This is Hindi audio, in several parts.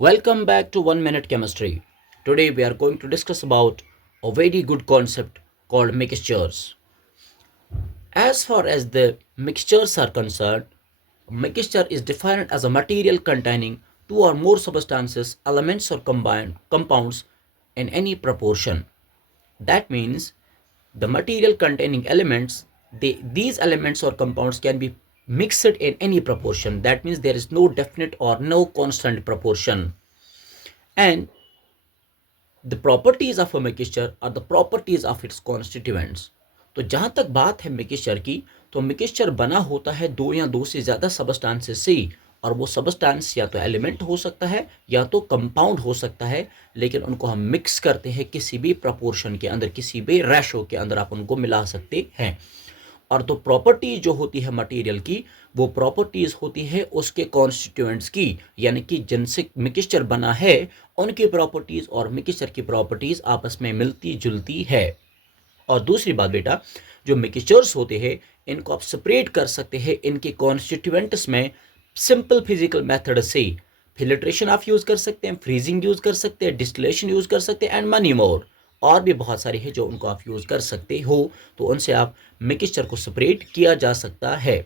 Welcome back to 1 Minute Chemistry. Today we are going to discuss about a very good concept called mixtures. As far as the mixtures are concerned, mixture is defined as a material containing two or more substances, elements or combined compounds in any proportion. That means the material containing elements, these elements or compounds can be mixed in any proportion. That means there is no definite or no constant proportion. And the properties of a mixture are the properties of its constituents. तो जहां तक बात है मिक्सचर की, तो मिक्सचर बना होता है दो या दो से ज़्यादा सबस्टांसेस से। और वो सबस्टांस या तो एलिमेंट हो सकता है या तो कंपाउंड हो सकता है, लेकिन उनको हम मिक्स करते हैं किसी भी प्रपोर्शन के अंदर, किसी भी रेशो के अंदर आप उनको मिला सकते हैं। और तो प्रॉपर्टी जो होती है मटेरियल की, वो प्रॉपर्टीज होती है उसके कॉन्स्टिट्यूएंट्स की, यानी कि जिनसे मिक्सचर बना है उनकी प्रॉपर्टीज और मिक्सचर की प्रॉपर्टीज आपस में मिलती जुलती है। और दूसरी बात बेटा, जो मिक्सचर्स होते हैं इनको आप सेपरेट कर सकते हैं इनके कॉन्स्टिट्यूएंट्स में सिंपल फिजिकल मेथड से। फिल्ट्रेशन आप यूज कर सकते हैं, फ्रीजिंग यूज कर सकते हैं, डिस्टिलेशन यूज कर सकते हैं एंड मनी मोर। और भी बहुत सारे हैं जो उनको आप यूज कर सकते हो, तो उनसे आप मिक्सचर को सेपरेट किया जा सकता है।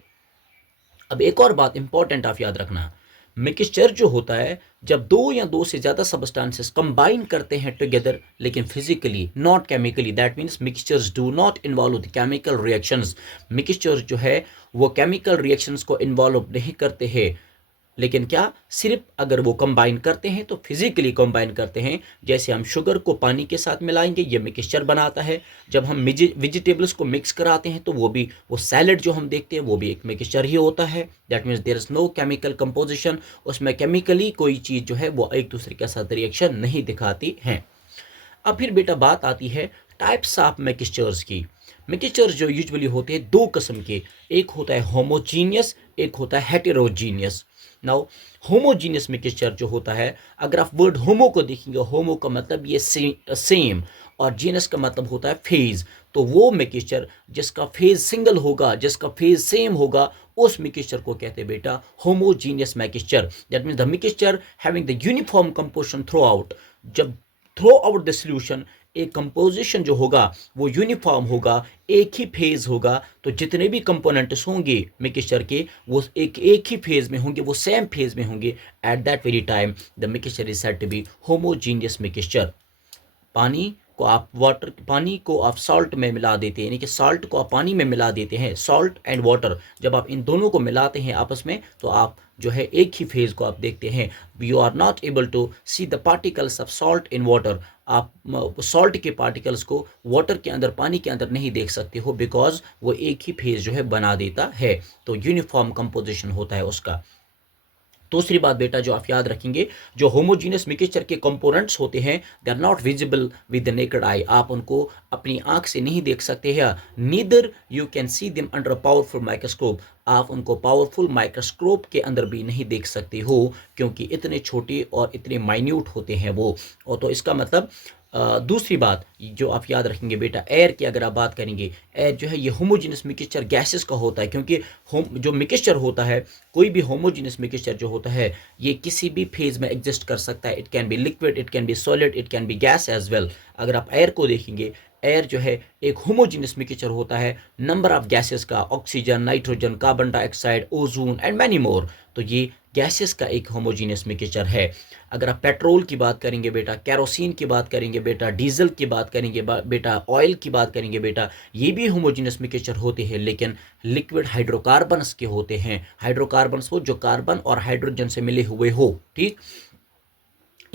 अब एक और बात इंपॉर्टेंट आप याद रखना, मिक्सचर जो होता है जब दो या दो से ज्यादा सबस्टांसेस कंबाइन करते हैं टुगेदर, लेकिन physically not chemically, that means mixtures do not involve the chemical reactions. Mixture जो है वो केमिकल रिएक्शंस को इन्वॉल्व नहीं करते हैं, लेकिन क्या सिर्फ अगर वो कंबाइन करते हैं तो फिजिकली कंबाइन करते हैं। जैसे हम शुगर को पानी के साथ मिलाएंगे, ये मिक्सचर बनाता है। जब हम वेजिटेबल्स को मिक्स कराते हैं तो वो सैलेड जो हम देखते हैं वो भी एक मिक्सचर ही होता है। That means there is no chemical composition, उसमें केमिकली कोई चीज़ जो है वो एक दूसरे के साथ रिएक्शन नहीं दिखाती है। अब फिर बेटा बात आती है टाइप्स ऑफ मिक्सचर्स की। मिक्सचर्स जो यूजुअली होते हैं दो किस्म के, एक होता है होमोजीनियस, एक होता है हेटेरोजीनियस। नाउ होमोजीनियस मिक्सचर जो होता है, अगर आप वर्ड होमो को देखेंगे, होमो का मतलब ये सेम और जीनस का मतलब होता है फेज। तो वो मिक्सचर जिसका फेज सिंगल होगा, जिसका फेज सेम होगा, उस मिक्सचर को कहते हैं बेटा homogeneous mixture. That means the mixture having the uniform composition through out. जब थ्रू आउट द सोल्यूशन एक कंपोजिशन जो होगा वो यूनिफॉर्म होगा, एक ही फेज होगा, तो जितने भी कंपोनेंट्स होंगे मिक्सचर के वो एक ही फेज में होंगे, वो सेम फेज में होंगे। At that very time the mixture is said to be homogeneous mixture. पानी को आप सॉल्ट में मिला देते हैं, यानी कि सॉल्ट को आप पानी में मिला देते हैं, सॉल्ट एंड वाटर। जब आप इन दोनों को मिलाते हैं आपस में तो आप जो है एक ही फेज को आप देखते हैं। You are not able to see the particles of salt in water. आप सॉल्ट के पार्टिकल्स को वाटर के अंदर, पानी के अंदर नहीं देख सकते हो, बिकॉज वो एक ही फेज जो है बना देता है। तो यूनिफॉर्म कंपोजिशन होता है उसका। दूसरी बात बेटा जो आप याद रखेंगे, जो होमोजीनियस मिक्सचर के कंपोनेंट्स होते हैं they are not visible with the naked eye. आप उनको अपनी आंख से नहीं देख सकते हैं। Neither you can see them under powerful microscope. आप उनको पावरफुल माइक्रोस्कोप के अंदर भी नहीं देख सकते हो, क्योंकि इतने छोटे और इतने माइन्यूट होते हैं वो। और तो इसका मतलब दूसरी बात जो आप याद रखेंगे बेटा, एयर की अगर आप बात करेंगे, एयर जो है ये होमोजीनियस मिक्सचर गैसेस का होता है, क्योंकि जो मिक्सचर होता है, कोई भी होमोजीनियस मिक्सचर जो होता है ये किसी भी फेज में एग्जिस्ट कर सकता है। It can be liquid, it can be solid, it can be gas as well. अगर आप एयर को देखेंगे, एयर जो है एक होमोजीनियस मिक्सचर होता है नंबर ऑफ गैसेस का, oxygen, nitrogen, carbon dioxide, ozone and many more. तो ये गैसेस का एक होमोजीनियस मिक्सचर है। अगर आप पेट्रोल की बात करेंगे बेटा, केरोसिन की बात करेंगे बेटा, डीजल की बात करेंगे बेटा, ऑयल की बात करेंगे बेटा, ये भी होमोजीनियस मिक्सचर होते हैं, लेकिन लिक्विड हाइड्रोकार्बन्स के होते हैं। हाइड्रोकार्बन्स हो जो कार्बन और हाइड्रोजन से मिले हुए हो, ठीक।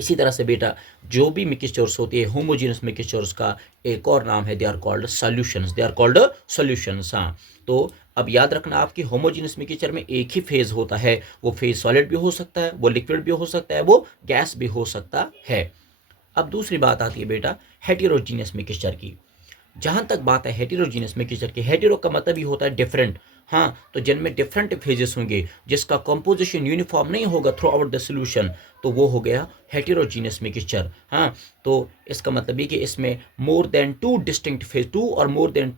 इसी तरह से बेटा जो भी मिक्सचर्स होती है होमोजीनियस मिक्सचर्स का एक और नाम है, they are called solutions. They are called solutions. हाँ, तो अब याद रखना आपकी होमोजीनियस मिक्सचर में एक ही फेज होता है। वो फेज सॉलिड भी हो सकता है, वो लिक्विड भी हो सकता है, वो गैस भी हो सकता है। अब दूसरी बात आती है बेटा हेटेरोजीनियस मिक्सचर की। जहां तक बात है हेटेरोजीनियस मिक्सचर की, हेटेरो का मतलब ही होता है डिफरेंट, हाँ, तो जिनमें डिफरेंट फेजेस होंगे, जिसका कंपोजिशन यूनिफॉर्म नहीं होगा थ्रू आउट द सोल्यूशन, तो वो हो गया हेटेरोजीनियस मिक्सचर। हाँ, तो इसका मतलब ये कि इसमें more than two distinct phase, two और मोर देन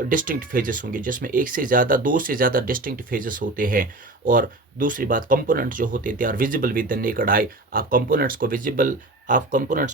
डिस्टिंक्ट फेजेस होंगे, जिसमें एक से ज़्यादा, दो से ज़्यादा डिस्टिंक्ट फेजेस होते हैं। और दूसरी बात, कंपोनेंट्स जो होते हैं they are visible with the naked eye. आप कंपोनेंट्स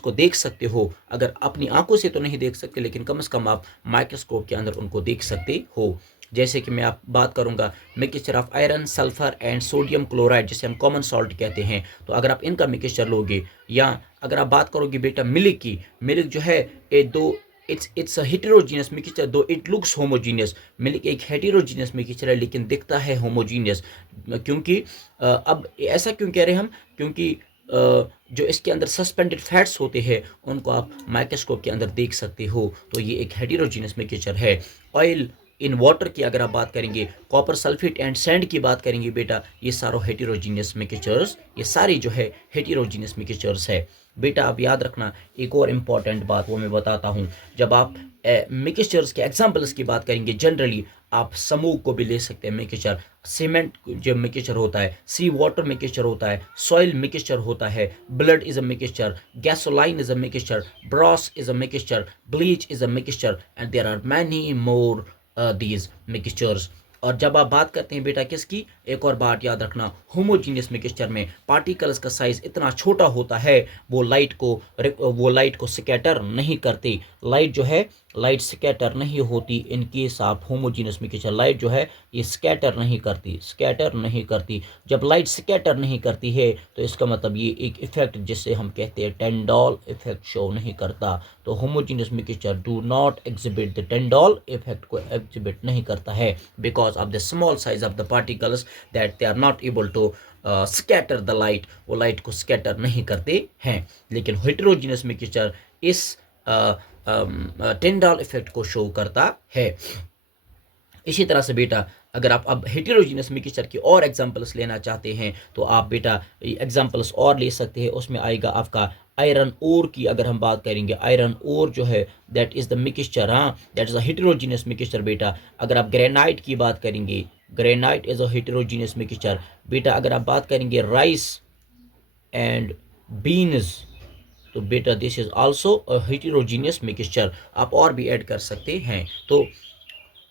को देख सकते हो, अगर अपनी आंखों से तो नहीं देख सकते, लेकिन कम से कम आप माइक्रोस्कोप के अंदर उनको देख सकते हो। जैसे कि मैं आप बात करूंगा mixture of iron, sulphur and sodium chloride, जिसे हम कॉमन सॉल्ट कहते हैं। तो अगर आप इनका मिक्सचर लोगे, या अगर आप बात करोगे बेटा मिल्क की, मिल्क जो है ये दो, इट्स अ हेटेरोजीनियस मिक्सचर दो इट लुक्स होमोजीनियस। मिल्क एक हेटेरोजीनियस मिक्सचर है लेकिन दिखता है होमोजीनियस। क्योंकि अब ऐसा क्यों कह रहे हैं हम, क्योंकि जो इसके अंदर सस्पेंडेड फैट्स होते हैं उनको आप माइक्रोस्कोप के अंदर देख सकते हो। तो ये एक हेटेरोजीनियस मिक्सचर है। ऑयल इन वाटर की अगर आप बात करेंगे, कॉपर सल्फेट एंड सैंड की बात करेंगे बेटा, ये सारे हेटेरोजीनियस मिक्सचर्स, ये सारे जो है हेटेरोजीनियस मिक्सचर्स है। बेटा आप याद रखना एक और इम्पॉर्टेंट बात, वो मैं बताता हूँ। जब आप मिक्सचर्स के एग्जाम्पल्स की बात करेंगे, जनरली आप समूह को भी ले सकते हैं मिक्सचर। सीमेंट जो मिक्सचर होता है, सी वाटर मिक्सचर होता है, सॉइल मिक्सचर होता है, blood is a mixture, gasoline is a mixture, brass is a mixture, bleach is a mixture, and there are many more these mixtures. और जब आप बात करते हैं बेटा किसकी, एक और बात याद रखना, होमोजीनियस मिक्सचर में पार्टिकल्स का साइज इतना छोटा होता है, वो लाइट को स्कैटर नहीं करती। लाइट जो है, लाइट स्कैटर नहीं होती in case of homogeneous mixture. Light जो है ये स्कैटर नहीं करती। जब लाइट स्कैटर नहीं करती है तो इसका मतलब ये एक इफेक्ट जिसे हम कहते हैं टेंडॉल इफेक्ट शो नहीं करता। तो homogeneous mixture do not exhibit the Tyndall effect को एग्जिबिट नहीं करता है, because of the small size of the particles that they are not able to scatter the light, वो लाइट को स्कैटर नहीं करते हैं। लेकिन हेटेरोजीनियस मिक्सचर इस टेंडॉल इफेक्ट को शो करता है। इसी तरह से बेटा अगर आप अब हेटेरोजीनियस मिक्सचर की और एग्जांपल्स लेना चाहते हैं तो आप बेटा एग्जांपल्स और ले सकते हैं। उसमें आएगा आपका आयरन ओर की अगर हम बात करेंगे, आयरन ओर जो है दैट इज़ द मिक्सचर, हाँ that is a heterogeneous mixture बेटा। अगर आप ग्रेनाइट की बात करेंगे, granite is a heterogeneous mixture बेटा। अगर आप बात करेंगे राइस एंड बीन्स, तो बेटा this is also a heterogeneous mixture. आप और भी ऐड कर सकते हैं। तो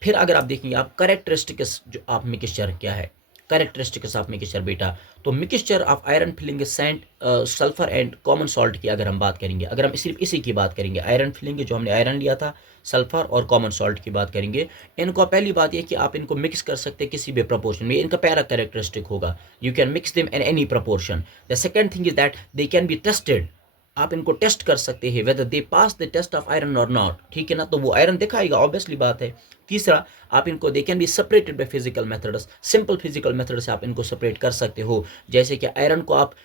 फिर अगर आप देखेंगे आप करेक्टरिस्टिक्स जो आप मिक्सचर क्या है, करेक्टरिस्टिक्स ऑफ मिक्सचर बेटा, तो mixture of iron filling sand, sulphur and common salt की अगर हम बात करेंगे, अगर हम सिर्फ इसी की बात करेंगे, आयरन फिलिंग जो हमने आयरन लिया था, सल्फर और कॉमन सॉल्ट की बात करेंगे, इनको पहली बात यह कि आप इनको मिक्स कर सकते हैं किसी भी प्रपोर्शन में, इनका पहला कैरेक्टरिस्टिक होगा, you can mix them in any proportion. The second thing is that they can be tested, आप इनको टेस्ट कर सकते हैं whether they pass the test of iron और नॉट, ठीक है ना, तो वो आयरन दिखाएगा, ऑब्वियसली बात है। तीसरा, आप इनको दे can be separated by physical methods, simple physical method से आप इनको सेपरेट कर सकते हो। जैसे कि आयरन को आप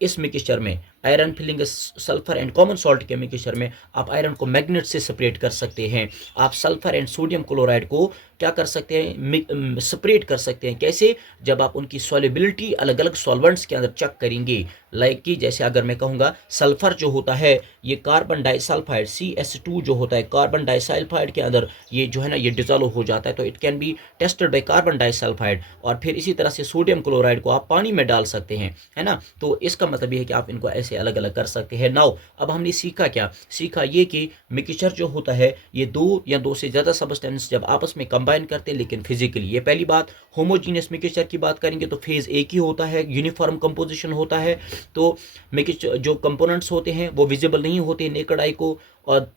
इस मिक्सचर में, iron filling sulphur and common salt के मिक्सचर में आप आयरन को मैग्नेट से सेपरेट कर सकते हैं। आप सल्फर एंड सोडियम क्लोराइड को क्या कर सकते हैं, सेपरेट कर सकते हैं। कैसे, जब आप उनकी सॉल्युबिलिटी अलग अलग सॉल्वेंट्स के अंदर चेक करेंगे। लाइक कि जैसे अगर मैं कहूँगा सल्फर जो होता है ये कार्बन डाइसल्फाइड CS2 जो होता है कार्बन डाइसल्फाइड के अंदर ये जो है ना ये डिजोल्व हो जाता है, तो it can be tested by carbon disulphide. और फिर इसी तरह से सोडियम क्लोराइड को आप पानी में डाल सकते हैं, है ना। तो इसका मतलब ये है कि आप इनको ऐसे अलग अलग कर सकते हैं। नाउ अब हमने सीखा क्या, सीखा ये कि मिक्सचर जो होता है ये दो या दो से ज़्यादा सब्सटेंस जब आपस में कंबाइन करते हैं लेकिन फिजिकली, ये पहली बात। होमोजीनियस मिक्सचर की बात करेंगे तो फेज एक ही होता है, यूनिफॉर्म कंपोजिशन होता है, तो मिक्सचर जो कंपोनेंट्स होते हैं वो विजिबल नहीं होते नेकेड आई को। और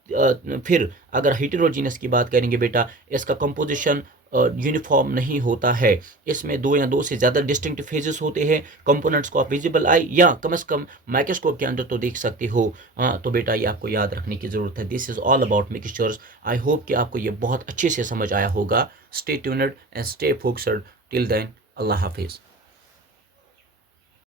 फिर अगर हेटेरोजीनियस की बात करेंगे बेटा, इसका कंपोजिशन यूनिफॉर्म नहीं होता है, इसमें दो या दो से ज़्यादा डिस्टिंक्ट फेजेस होते हैं। कंपोनेंट्स को आप विजिबल आई या कम से कम माइक्रोस्कोप के अंदर तो देख सकते हो। हाँ, तो बेटा ये आपको याद रखने की ज़रूरत है। This is all about mixtures. I hope कि आपको ये बहुत अच्छे से समझ आया होगा। Stay tuned and stay focused till then, अल्लाह हाफिज़।